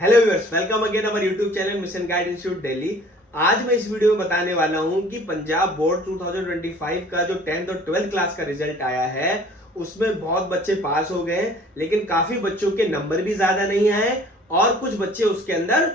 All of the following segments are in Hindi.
Hello viewers, welcome again our YouTube channel mission guide institute Delhi. आज मैं इस वीडियो में बताने वाला हूं कि पंजाब बोर्ड 2025 का जो 10th और 12th क्लास का रिजल्ट आया है उसमें बहुत बच्चे पास हो गए, लेकिन काफी बच्चों के नंबर भी ज्यादा नहीं आए और कुछ बच्चे उसके अंदर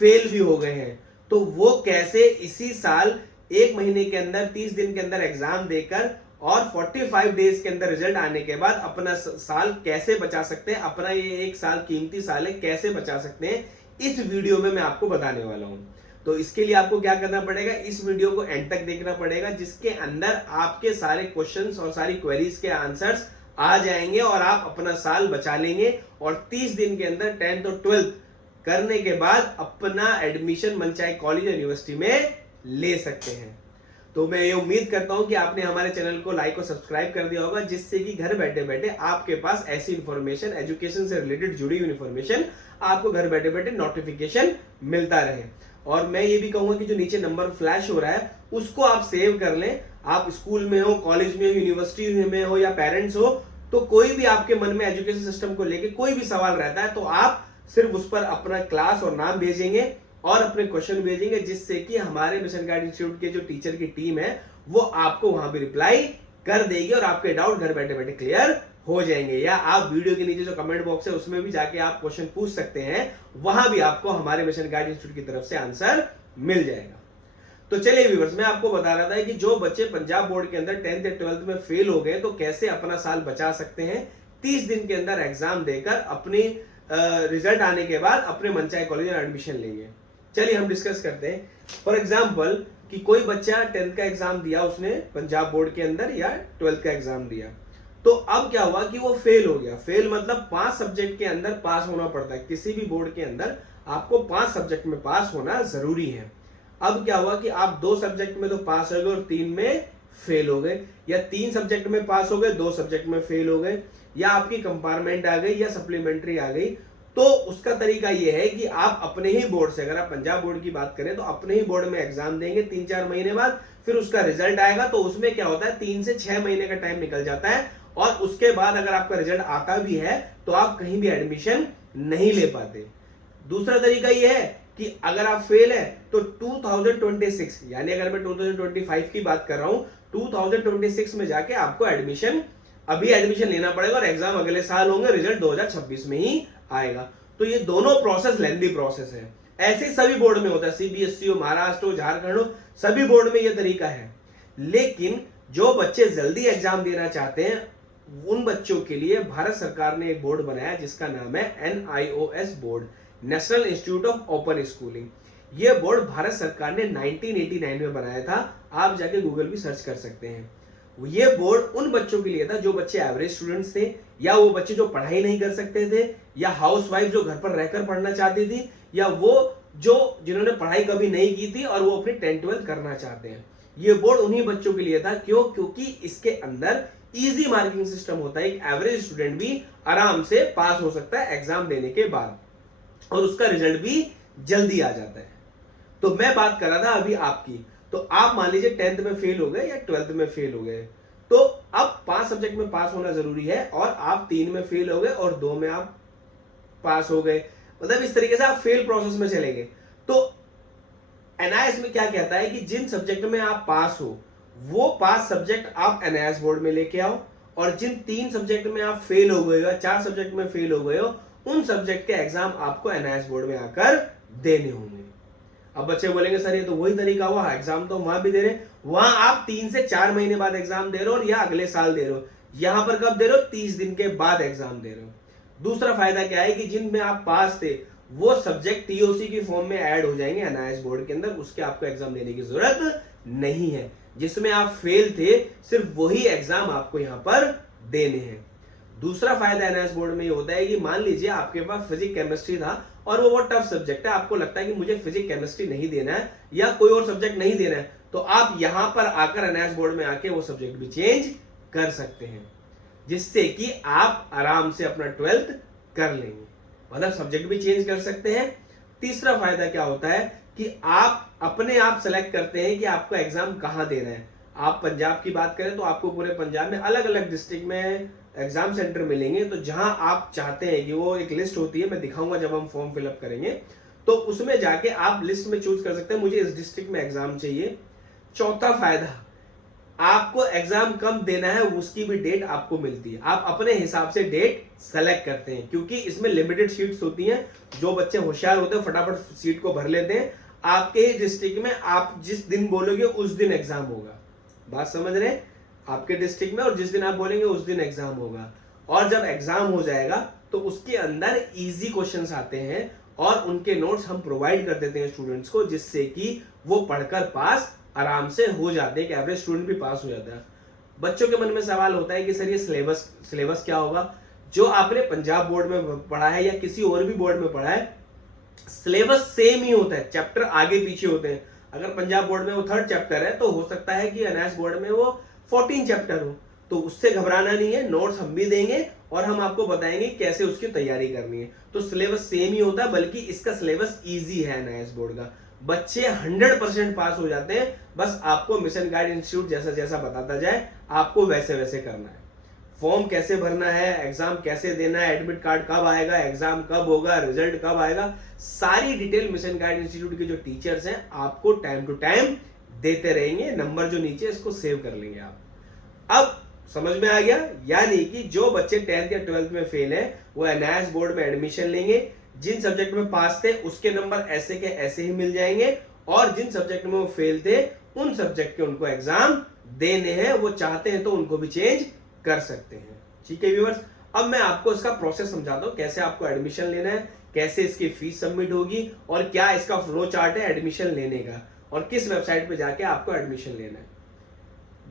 फेल भी हो गए हैं। तो वो कैसे इसी साल एक महीने के अंदर 30 दिन के अंदर एग्जाम देकर और 45 डेज के अंदर रिजल्ट आने के बाद अपना साल कैसे बचा सकते हैं, अपना ये एक साल कीमती साल है कैसे बचा सकते हैं, इस वीडियो में मैं आपको बताने वाला हूं। तो इसके लिए आपको क्या करना पड़ेगा, इस वीडियो को एंड तक देखना पड़ेगा, जिसके अंदर आपके सारे क्वेश्चंस और सारी क्वेरीज के आंसर्स आ जाएंगे और आप अपना साल बचा लेंगे और 30 दिन के अंदर 10th और 12th करने के बाद अपना एडमिशन मनचाहे कॉलेज या यूनिवर्सिटी में ले सकते हैं। तो मैं ये उम्मीद करता हूं कि आपने हमारे चैनल को लाइक और सब्सक्राइब कर दिया होगा, जिससे कि घर बैठे बैठे आपके पास ऐसी इंफॉर्मेशन, एजुकेशन से रिलेटेड जुड़ी हुई इंफॉर्मेशन आपको घर बैठे बैठे नोटिफिकेशन मिलता रहे। और मैं ये भी कहूंगा कि जो नीचे नंबर फ्लैश हो रहा है उसको आप सेव कर लें। आप स्कूल में हो, कॉलेज में हो, यूनिवर्सिटी में हो या पेरेंट्स हो, तो कोई भी आपके मन में एजुकेशन सिस्टम को लेकर कोई भी सवाल रहता है तो आप सिर्फ उस पर अपना क्लास और नाम भेजेंगे और अपने क्वेश्चन भेजेंगे, जिससे कि हमारे मिशन गाइड इंस्टीट्यूट के जो टीचर की टीम है वो आपको वहां भी रिप्लाई कर देगी और आपके डाउट घर बैठे बैठे क्लियर हो जाएंगे। या आप वीडियो के नीचे जो कमेंट बॉक्स है उसमें भी जाके आप क्वेश्चन पूछ सकते हैं, वहां भी आपको हमारे मिशन गाइड इंस्टीट्यूट की तरफ से आंसर मिल जाएगा। तो चलिए व्यूअर्स, मैं आपको बता रहा था कि जो बच्चे पंजाब बोर्ड के अंदर 10th या 12th में फेल हो गए तो कैसे अपना साल बचा सकते हैं 30 दिन के अंदर एग्जाम देकर अपनी रिजल्ट आने के बाद अपने मनचाहे कॉलेज में एडमिशन लेंगे। चलिए हम डिस्कस करते हैं। फॉर एग्जाम्पल कि कोई बच्चा 10th का एग्जाम दिया उसने पंजाब बोर्ड के अंदर या 12th का एग्जाम दिया, तो अब क्या हुआ कि वो फेल हो गया। फेल मतलब 5 सब्जेक्ट के अंदर पास होना पड़ता है। किसी भी बोर्ड के अंदर आपको 5 सब्जेक्ट में पास होना जरूरी है। अब क्या हुआ कि आप 2 सब्जेक्ट में तो पास हो गए और 3 में फेल हो गए, या 3 सब्जेक्ट में पास हो गए 2 सब्जेक्ट में फेल हो गए, या आपकी कंपार्टमेंट आ गई या सप्लीमेंट्री आ गई। तो उसका तरीका यह है कि आप अपने ही बोर्ड से, अगर आप पंजाब बोर्ड की बात करें तो अपने ही बोर्ड में एग्जाम देंगे 3-4 महीने बाद, फिर उसका रिजल्ट आएगा। तो उसमें क्या होता है 3 से 6 महीने का टाइम निकल जाता है और उसके बाद अगर आपका रिजल्ट आता भी है तो आप कहीं भी एडमिशन नहीं ले पाते। दूसरा तरीका यह है कि अगर आप फेल है तो 2026 यानी अगर मैं 2025 की बात कर रहा हूं, 2026 में जाके आपको एडमिशन लेना पड़ेगा और एग्जाम अगले साल होंगे, रिजल्ट 2026 में ही आएगा। तो ये दोनों प्रोसेस लेंथी प्रोसेस है। ऐसे सभी बोर्ड में होता है, सीबीएसई हो, महाराष्ट्र हो, झारखंड हो, सभी बोर्ड में ये तरीका है। लेकिन जो बच्चे जल्दी एग्जाम देना चाहते हैं उन बच्चों के लिए भारत सरकार ने एक बोर्ड बनाया जिसका नाम है NIOS board, national institute of open schooling. यह बोर्ड भारत सरकार ने 1989 में बनाया था। आप जाके गूगल भी सर्च कर सकते हैं। ये बोर्ड उन बच्चों के लिए था जो बच्चे एवरेज स्टूडेंट्स थे, या वो बच्चे जो पढ़ाई नहीं कर सकते थे, या हाउसवाइफ जो घर पर रहकर पढ़ना चाहती थी, या वो जिन्होंने पढ़ाई कभी नहीं की थी और वो अपनी 10th-12th करना चाहते हैं। ये बोर्ड उन्हीं बच्चों के लिए था। क्योंकि इसके अंदर इजी मार्किंग सिस्टम होता है। एक एवरेज स्टूडेंट भी आराम से पास हो सकता है एग्जाम देने के बाद और उसका रिजल्ट भी जल्दी आ जाता है। तो मैं बात कर रहा था अभी आपकी। तो आप मान लीजिए 10th में फेल हो गए या 12th में फेल हो गए, तो अब 5 सब्जेक्ट में पास होना जरूरी है और आप 3 में फेल हो गए और 2 में आप पास हो गए। मतलब इस तरीके से आप फेल प्रोसेस में चले गए। तो NIOS में क्या कहता है कि जिन सब्जेक्ट में आप पास हो वो 5 सब्जेक्ट आप NIOS बोर्ड में लेके आओ, और जिन 3 सब्जेक्ट में आप फेल हो गए हो, 4 सब्जेक्ट में फेल हो गए हो, उन सब्जेक्ट के एग्जाम आपको NIOS बोर्ड में आकर देने होंगे। अब बच्चे बोलेंगे सर ये तो वही तरीका हुआ, एग्जाम तो वहां भी दे रहे, वहां आप 3 से 4 महीने बाद एग्जाम दे रहे हो या अगले साल दे रहे हो। यहां पर कब दे रहे हो, 30 दिन के बाद एग्जाम दे रहे हो। दूसरा फायदा क्या है कि जिनमें आप पास थे वो सब्जेक्ट TOC की फॉर्म में ऐड हो जाएंगे NIOS बोर्ड के अंदर, उसके आपको एग्जाम देने की जरूरत नहीं है। जिसमें आप फेल थे सिर्फ वही एग्जाम आपको यहां पर देने हैं। दूसरा फायदा NIOS बोर्ड में ये होता है कि मान लीजिए आपके पास फिजिक्स केमिस्ट्री था और वो बहुत टफ सब्जेक्ट है, आपको लगता है कि मुझे फिजिक्स केमिस्ट्री नहीं देना है या कोई और सब्जेक्ट नहीं देना है, तो आप यहां पर आकर NIOS बोर्ड में आके वो सब्जेक्ट भी चेंज कर सकते हैं, जिससे कि आप आराम से अपना 12th कर लेंगे। मतलब सब्जेक्ट भी चेंज कर सकते हैं। तीसरा फायदा क्या होता है कि आप अपने आप सेलेक्ट करते हैं कि आपको एग्जाम कहां देना है। आप पंजाब की बात करें तो आपको पूरे पंजाब में अलग अलग डिस्ट्रिक्ट में एग्जाम सेंटर मिलेंगे। तो जहां आप चाहते हैं कि वो एक लिस्ट होती है, मैं दिखाऊंगा जब हम फॉर्म फिलअप करेंगे, तो उसमें जाके आप लिस्ट में चूज कर सकते हैं मुझे इस डिस्ट्रिक्ट में एग्जाम चाहिए। चौथा फायदा, आपको एग्जाम कब देना है उसकी भी डेट आपको मिलती है। आप अपने हिसाब से डेट सेलेक्ट करते हैं, क्योंकि इसमें लिमिटेड सीट्स होती हैं। जो बच्चे होशियार होते हैं फटाफट सीट को भर लेते हैं। आपके ही डिस्ट्रिक्ट में आप जिस दिन बोलोगे उस दिन एग्जाम होगा। बात समझ रहे हैं? आपके डिस्ट्रिक्ट में और जिस दिन आप बोलेंगे उस दिन एग्जाम होगा। और जब एग्जाम हो जाएगा तो उसके अंदर इजी क्वेश्चंस आते हैं और उनके नोट्स हम प्रोवाइड कर देते हैं स्टूडेंट्स को, जिससे कि वो पढ़कर पास आराम से हो जाते हैं, कि एवरेज स्टूडेंट भी पास हो जाता है। बच्चों के मन में सवाल होता है कि सर ये सिलेबस क्या होगा? जो आपने पंजाब बोर्ड में पढ़ा है या किसी और भी बोर्ड में पढ़ा है, सिलेबस सेम ही होता है, चैप्टर आगे पीछे होते हैं। अगर पंजाब बोर्ड में वो 3rd चैप्टर है तो हो सकता है कि एनआईएस बोर्ड में वो 14 चैप्टर हो। तो उससे घबराना नहीं है, नोट्स हम भी देंगे और हम आपको बताएंगे कैसे उसकी तैयारी करनी है। तो सिलेबस सेम ही होता है, बल्कि इसका सिलेबस इजी है एनआईएस बोर्ड का। बच्चे 100% पास हो जाते हैं। बस आपको मिशन गाइड इंस्टीट्यूट जैसा जैसा बताता जाए आपको वैसे वैसे करना है। फॉर्म कैसे भरना है, एग्जाम कैसे देना है, एडमिट कार्ड कब आएगा, एग्जाम कब होगा, रिजल्ट कब आएगा, सारी डिटेल मिशन गाइड इंस्टीट्यूट के जो टीचर्स हैं आपको टाइम टू टाइम देते रहेंगे। नंबर जो नीचे इसको सेव कर लेंगे आप। अब समझ में आ गया? यानी कि जो बच्चे 10th या 12th में फेल है वो एनआईएस बोर्ड में एडमिशन लेंगे। जिन सब्जेक्ट में पास थे उसके नंबर ऐसे के ऐसे ही मिल जाएंगे, और जिन सब्जेक्ट में वो फेल थे उन सब्जेक्ट के उनको एग्जाम देने हैं। वो चाहते हैं तो उनको भी चेंज कर सकते हैं। ठीक है व्यूअर्स, अब मैं आपको इसका प्रोसेस समझाता हूं, कैसे आपको एडमिशन लेना है, कैसे इसकी फीस सबमिट होगी और क्या इसका फ्लो चार्ट है एडमिशन लेने का, और किस वेबसाइट पे जाके आपको एडमिशन लेना है।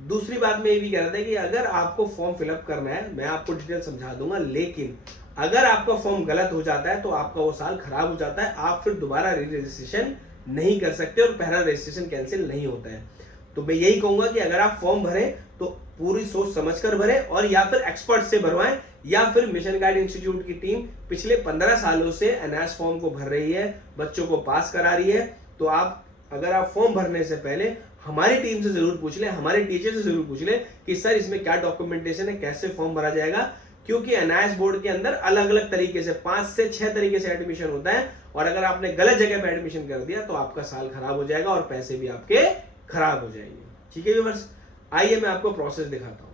दूसरी बात मैं ये भी कह रहा था कि अगर आपको फॉर्म फिलअप करना है मैं आपको डिटेल समझा दूंगा, लेकिन अगर आपका फॉर्म गलत हो जाता है तो आपका वो साल खराब हो जाता है। आप फिर दोबारा री रजिस्ट्रेशन नहीं कर सकते और पहला रजिस्ट्रेशन कैंसिल नहीं होता है। तो मैं यही कहूंगा कि अगर आप फॉर्म भरें तो पूरी सोच समझकर भरें, और या फिर एक्सपर्ट से भरवाएं, या फिर मिशन गाइड इंस्टीट्यूट की टीम पिछले 15 सालों से एनआईएस फॉर्म को भर रही है, बच्चों को पास करा रही है। तो आप अगर आप फॉर्म भरने से पहले हमारी टीम से जरूर पूछ लें, हमारे टीचर से जरूर पूछ लें कि सर इसमें क्या डॉक्यूमेंटेशन है, कैसे फॉर्म भरा जाएगा। क्योंकि एनआईएस बोर्ड के अंदर अलग अलग तरीके से 5 से 6 तरीके से एडमिशन होता है, और अगर आपने गलत जगह पे एडमिशन कर दिया तो आपका साल खराब हो जाएगा और पैसे भी आपके खराब हो जाएंगे। ठीक है व्यूअर्स, आइए मैं आपको प्रोसेस दिखाता हूं।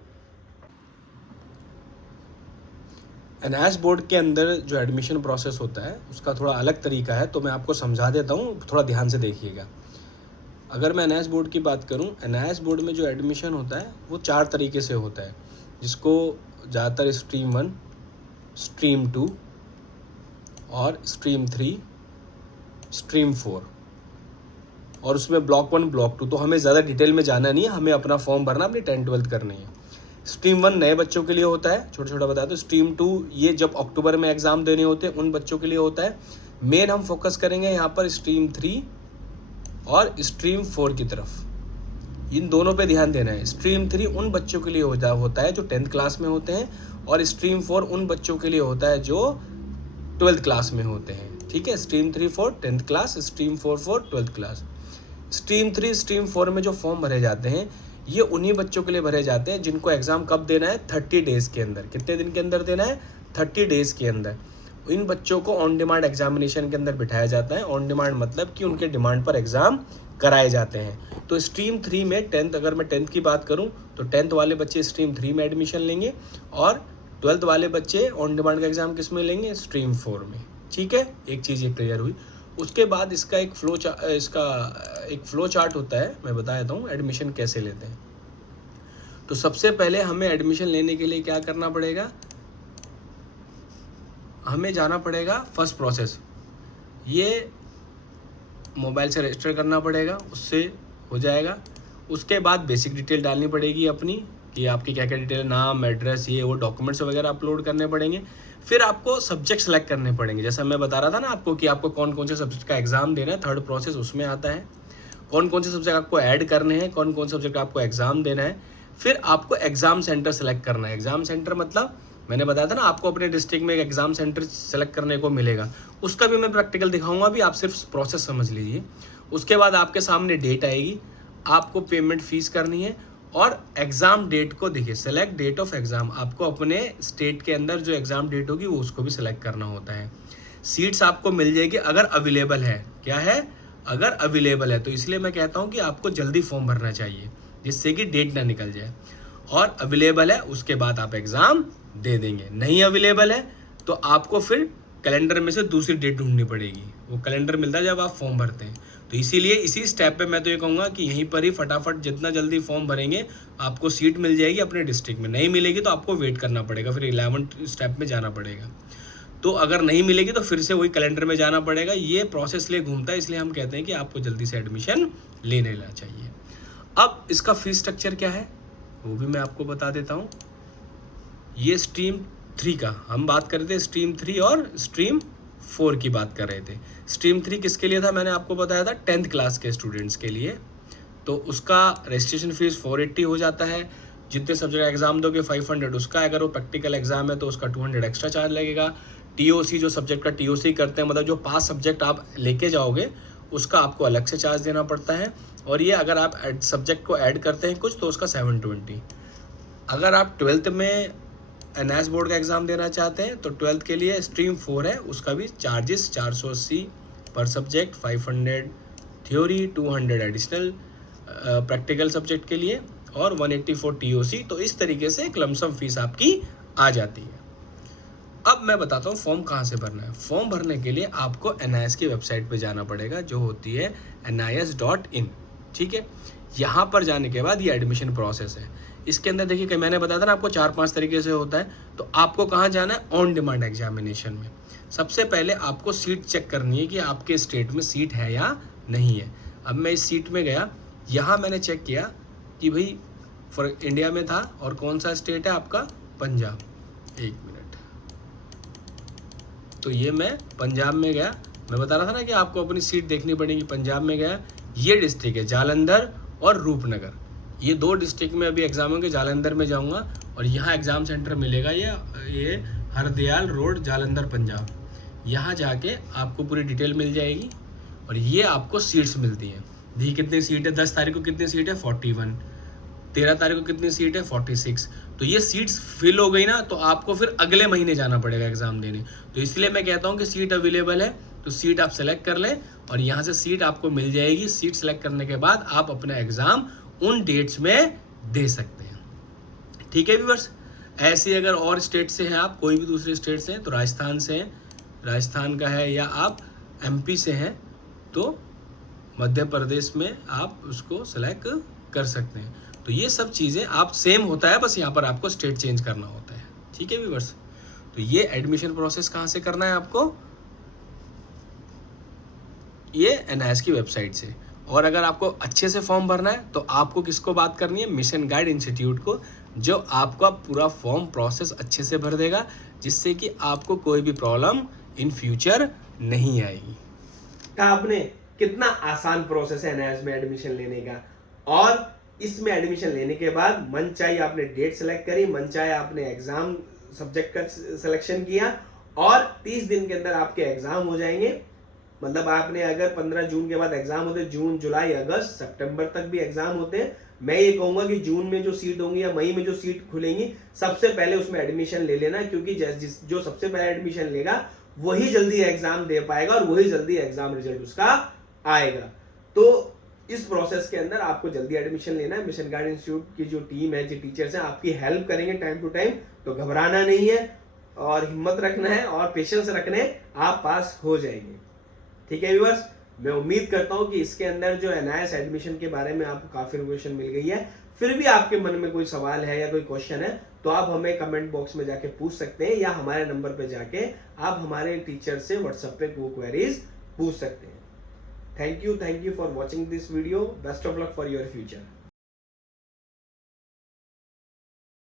एनआईएस बोर्ड के अंदर जो एडमिशन प्रोसेस होता है उसका थोड़ा अलग तरीका है, तो मैं आपको समझा देता हूँ, थोड़ा ध्यान से देखिएगा। अगर मैं एनआईएस बोर्ड की बात करूँ, एनआईएस बोर्ड में जो एडमिशन होता है वो 4 तरीके से होता है, जिसको ज़्यादातर स्ट्रीम 1, स्ट्रीम 2 और स्ट्रीम 3, स्ट्रीम 4, और उसमें ब्लॉक 1 ब्लॉक 2। तो हमें ज़्यादा डिटेल में जाना नहीं है, हमें अपना फॉर्म भरना, अपनी 10th 12th करनी है। स्ट्रीम 1 नए बच्चों के लिए होता है, छोटा छोटा बता दो। स्ट्रीम 2 ये जब अक्टूबर में एग्ज़ाम देने होते हैं उन बच्चों के लिए होता है। मेन हम फोकस करेंगे यहाँ पर स्ट्रीम 3 और स्ट्रीम 4 की तरफ, इन दोनों पे ध्यान देना है। स्ट्रीम 3 उन बच्चों के लिए होता है जो 10th क्लास में होते हैं, और स्ट्रीम 4 उन बच्चों के लिए होता है जो 12th क्लास में होते हैं। ठीक है, stream 3 4 10th class, stream 4 4 12th class. Stream 3 stream 4 में जो फॉर्म भरे जाते हैं ये उन्हीं बच्चों के लिए भरे जाते हैं जिनको एग्ज़ाम कब देना है, 30 डेज़ के अंदर। कितने दिन के अंदर देना है? 30 डेज़ के अंदर। इन बच्चों को ऑन डिमांड एग्जामिनेशन के अंदर बिठाया जाता है। ऑन डिमांड मतलब कि उनके डिमांड पर एग्ज़ाम कराए जाते हैं। तो स्ट्रीम 3 में 10th, अगर मैं 10th की बात करूं तो 10th वाले बच्चे स्ट्रीम 3 में एडमिशन लेंगे, और 12th वाले बच्चे ऑन डिमांड का एग्ज़ाम किस में लेंगे? स्ट्रीम 4 में। ठीक है, एक चीज़ ये क्लियर हुई। उसके बाद इसका एक फ्लो चार्ट होता है, मैं बता देता हूँ एडमिशन कैसे लेते हैं। तो सबसे पहले हमें एडमिशन लेने के लिए क्या करना पड़ेगा? हमें जाना पड़ेगा फर्स्ट प्रोसेस, ये मोबाइल से रजिस्टर करना पड़ेगा, उससे हो जाएगा। उसके बाद बेसिक डिटेल डालनी पड़ेगी अपनी, कि आपकी क्या क्या डिटेल, नाम, एड्रेस, ये वो डॉक्यूमेंट्स वगैरह अपलोड करने पड़ेंगे। फिर आपको सब्जेक्ट सेलेक्ट करने पड़ेंगे, जैसा मैं बता रहा था ना आपको कि आपको कौन कौन से सब्जेक्ट का एग्ज़ाम देना है। 3rd प्रोसेस उसमें आता है, कौन कौन से सब्जेक्ट आपको ऐड करने हैं, कौन कौन से सब्जेक्ट आपको एग्ज़ाम देना है। फिर आपको एग्ज़ाम सेंटर सेलेक्ट करना है। एग्ज़ाम सेंटर मतलब मैंने बताया था ना आपको अपने डिस्ट्रिक्ट में एक एग्ज़ाम सेंटर सेलेक्ट करने को मिलेगा, उसका भी मैं प्रैक्टिकल दिखाऊंगा, अभी आप सिर्फ प्रोसेस समझ लीजिए। उसके बाद आपके सामने डेट आएगी, आपको पेमेंट फ़ीस करनी है, और एग्ज़ाम डेट को देखिए, सेलेक्ट डेट ऑफ एग्ज़ाम, आपको अपने स्टेट के अंदर जो एग्ज़ाम डेट होगी वो उसको भी सिलेक्ट करना होता है। सीट्स आपको मिल जाएगी अगर अवेलेबल है, क्या है, अगर अवेलेबल है, तो इसलिए मैं कहता हूँ कि आपको जल्दी फॉर्म भरना चाहिए जिससे कि डेट ना निकल जाए। और अवेलेबल है उसके बाद आप एग्ज़ाम दे देंगे, नहीं अवेलेबल है तो आपको फिर कैलेंडर में से दूसरी डेट ढूंढनी पड़ेगी। वो कैलेंडर मिलता है जब आप फॉर्म भरते हैं। तो इसीलिए इसी स्टेप पे मैं तो ये कहूँगा कि यहीं पर ही फटाफट जितना जल्दी फॉर्म भरेंगे आपको सीट मिल जाएगी अपने डिस्ट्रिक्ट में। नहीं मिलेगी तो आपको वेट करना पड़ेगा, फिर 11th स्टेप में जाना पड़ेगा। तो अगर नहीं मिलेगी तो फिर से वही कैलेंडर में जाना पड़ेगा। ये प्रोसेस ले घूमता है, इसलिए हम कहते हैं कि आपको जल्दी से एडमिशन ले लेना चाहिए। अब इसका फीस स्ट्रक्चर क्या है वो भी मैं आपको बता देता हूँ। ये स्ट्रीम 3 का हम बात कर रहे थे, स्ट्रीम 3 और स्ट्रीम 4 की बात कर रहे थे। स्ट्रीम 3 किसके लिए था, मैंने आपको बताया था 10th क्लास के स्टूडेंट्स के लिए। तो उसका रजिस्ट्रेशन फीस 480 हो जाता है। जितने सब्जेक्ट एग्जाम दोगे 500 उसका, अगर वो प्रैक्टिकल एग्जाम है तो उसका 200 एक्स्ट्रा चार्ज लगेगा। टीओसी जो सब्जेक्ट का टीओसी करते हैं, मतलब जो 5 सब्जेक्ट आप लेके जाओगे उसका आपको अलग से चार्ज देना पड़ता है। और ये अगर आप सब्जेक्ट को ऐड करते हैं कुछ तो उसका 720। अगर आप 12th में एनआईएस बोर्ड का एग्ज़ाम देना चाहते हैं तो 12th के लिए स्ट्रीम 4 है, उसका भी चार्जेस 480 पर subject, 500 theory, 200 additional practical subject के लिए और 184 टीओसी। तो इस तरीके से एक लमसम फीस आपकी आ जाती है। अब मैं बताता हूँ फॉर्म कहाँ से भरना है। फॉर्म भरने के लिए आपको एनआईएस की वेबसाइट पे जाना पड़ेगा जो होती है NIS.in, ठीक है। यहाँ पर जाने के बाद ये एडमिशन प्रोसेस है। इसके अंदर देखिए कि मैंने बताया था ना आपको 4-5 तरीके से होता है। तो आपको कहाँ जाना है, ऑन डिमांड एग्जामिनेशन में। सबसे पहले आपको सीट चेक करनी है कि आपके स्टेट में सीट है या नहीं है। अब मैं इस सीट में गया, यहाँ मैंने चेक किया कि भाई फॉर इंडिया में था और कौन सा स्टेट है आपका, पंजाब। 1 मिनट, तो ये मैं पंजाब में गया। मैं बता रहा था ना कि आपको अपनी सीट देखनी पड़ेगी। पंजाब में गया, ये डिस्ट्रिक्ट है जालंधर और रूपनगर, ये 2 डिस्ट्रिक्ट में अभी एग्जाम होंगे। जालंधर में जाऊंगा और यहाँ एग्ज़ाम सेंटर मिलेगा, ये हरदयाल रोड जालंधर पंजाब। यहाँ जाके आपको पूरी डिटेल मिल जाएगी और ये आपको सीट्स मिलती हैं। देखिए कितनी सीट है, 10 तारीख को कितनी सीट है, 41। 13 तारीख को कितनी सीट है, 46। तो ये सीट्स फिल हो गई ना तो आपको फिर अगले महीने जाना पड़ेगा एग्जाम देने। तो इसलिए मैं कहता हूँ कि सीट अवेलेबल है तो सीट आप सेलेक्ट कर लें और यहाँ से सीट आपको मिल जाएगी। सीट सेलेक्ट करने के बाद आप अपना एग्जाम उन डेट्स में दे सकते हैं, ठीक है व्यूअर्स। ऐसे अगर और स्टेट से हैं आप, कोई भी दूसरे स्टेट से हैं तो राजस्थान से हैं, राजस्थान का है, या आप MP से हैं तो मध्य प्रदेश में आप उसको सेलेक्ट कर सकते हैं। तो ये सब चीज़ें आप सेम होता है, बस यहाँ पर आपको स्टेट चेंज करना होता है, ठीक है व्यूअर्स। तो ये एडमिशन प्रोसेस कहाँ से करना है आपको, ये NIS की वेबसाइट से। और अगर आपको अच्छे से फॉर्म भरना है तो आपको किसको बात करनी है, मिशन गाइड इंस्टीट्यूट को, जो आपका पूरा फॉर्म प्रोसेस अच्छे से भर देगा जिससे कि आपको कोई भी प्रॉब्लम इन फ्यूचर नहीं आएगी। आपने कितना आसान प्रोसेस है NIS में एडमिशन लेने का। और इसमें एडमिशन लेने के बाद मन चाहे आपने डेट सेलेक्ट करी, मन चाहे आपने एग्जाम सब्जेक्ट का सिलेक्शन किया और 30 दिन के अंदर आपके एग्जाम हो जाएंगे। मतलब आपने अगर 15 जून के बाद एग्जाम होते, जून, जुलाई, अगस्त, सितंबर तक भी एग्जाम होते हैं। मैं ये कहूंगा कि जून में जो सीट होंगी या मई में जो सीट खुलेंगी सबसे पहले उसमें एडमिशन ले लेना, क्योंकि जो सबसे पहले एडमिशन लेगा वही जल्दी एग्जाम दे पाएगा और वही जल्दी एग्जाम रिजल्ट उसका आएगा। तो इस प्रोसेस के अंदर आपको जल्दी एडमिशन लेना है। मिशन गाइड इंस्टीट्यूट की जो टीम है, जो टीचर्स हैं, आपकी हेल्प करेंगे टाइम टू टाइम। तो घबराना नहीं है और हिम्मत रखना है और पेशेंस रखने, आप पास हो जाएंगे, ठीक है व्यूअर्स। मैं उम्मीद करता हूं कि इसके अंदर जो NIS एडमिशन के बारे में आपको काफी इन्फॉर्मेशन मिल गई है। फिर भी आपके मन में कोई सवाल है या कोई क्वेश्चन है तो आप हमें कमेंट बॉक्स में जाके पूछ सकते हैं, या हमारे नंबर पे जाके आप हमारे टीचर से व्हाट्सएप पे वो क्वेरीज पूछ सकते हैं। Thank you for watching this video. Best of luck for your future.